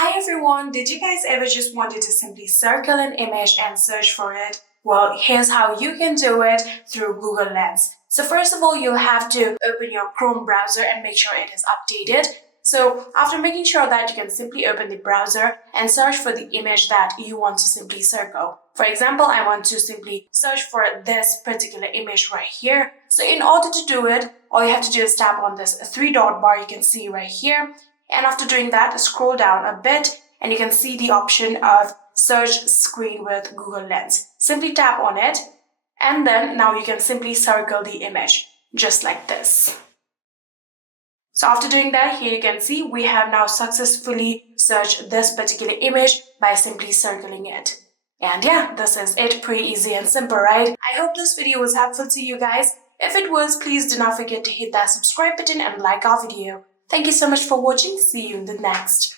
Hi everyone, did you guys ever just wanted to simply circle an image and search for it? Well, here's how you can do it through Google Lens. So first of all, you'll have to open your Chrome browser and make sure it is updated. So after making sure that, you can simply open the browser and search for the image that you want to simply circle. For example, I want to simply search for this particular image right here. So in order to do it, all you have to do is tap on this three-dot bar you can see right here. And after doing that, scroll down a bit and you can see the option of search screen with Google Lens. Simply tap on it and then now you can simply circle the image just like this. So after doing that, here you can see we have now successfully searched this particular image by simply circling it. And yeah, this is it. Pretty easy and simple, right? I hope this video was helpful to you guys. If it was, please do not forget to hit that subscribe button and like our video. Thank you so much for watching. See you in the next.